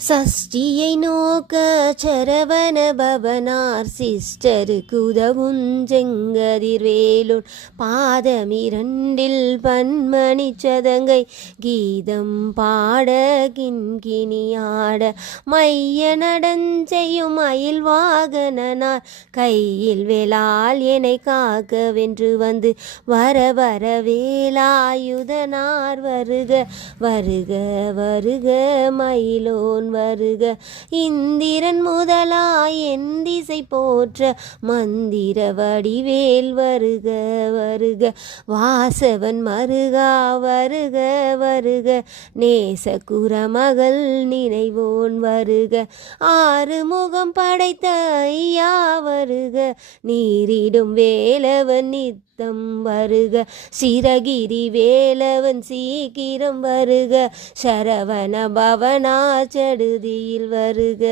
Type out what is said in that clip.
சஷ்டியை நோக்க சரவண பவனார் சிஸ்டருக்கு உதவும் செங்கதிர்வேலுன் பாதமிரண்டில் பன்மணி சதங்கை கீதம் பாட கிண்கிணியாட மைய நடஞ்செய்யும் மயில் வாகனனார் கையில் வேளால் என்னை காக்க வென்று வந்து வர வர வேலாயுதனார் வருக வருக வருக மயிலோன் வருக இந்திரன் முதலாய் என் திசை போற்ற மந்திர வடிவேல் வருக வருக வாசவன் மருகா வருக வருக நேச குரமகள் நினைவோன் வருக ஆறு முகம் படைத்த ஐயா வருக நீரிடும் வேலவன் நித்தம் வருக சிரகிரி வேலவன் சீக்கிரம் வருக சரவண பவனா சடுதியில் வருக.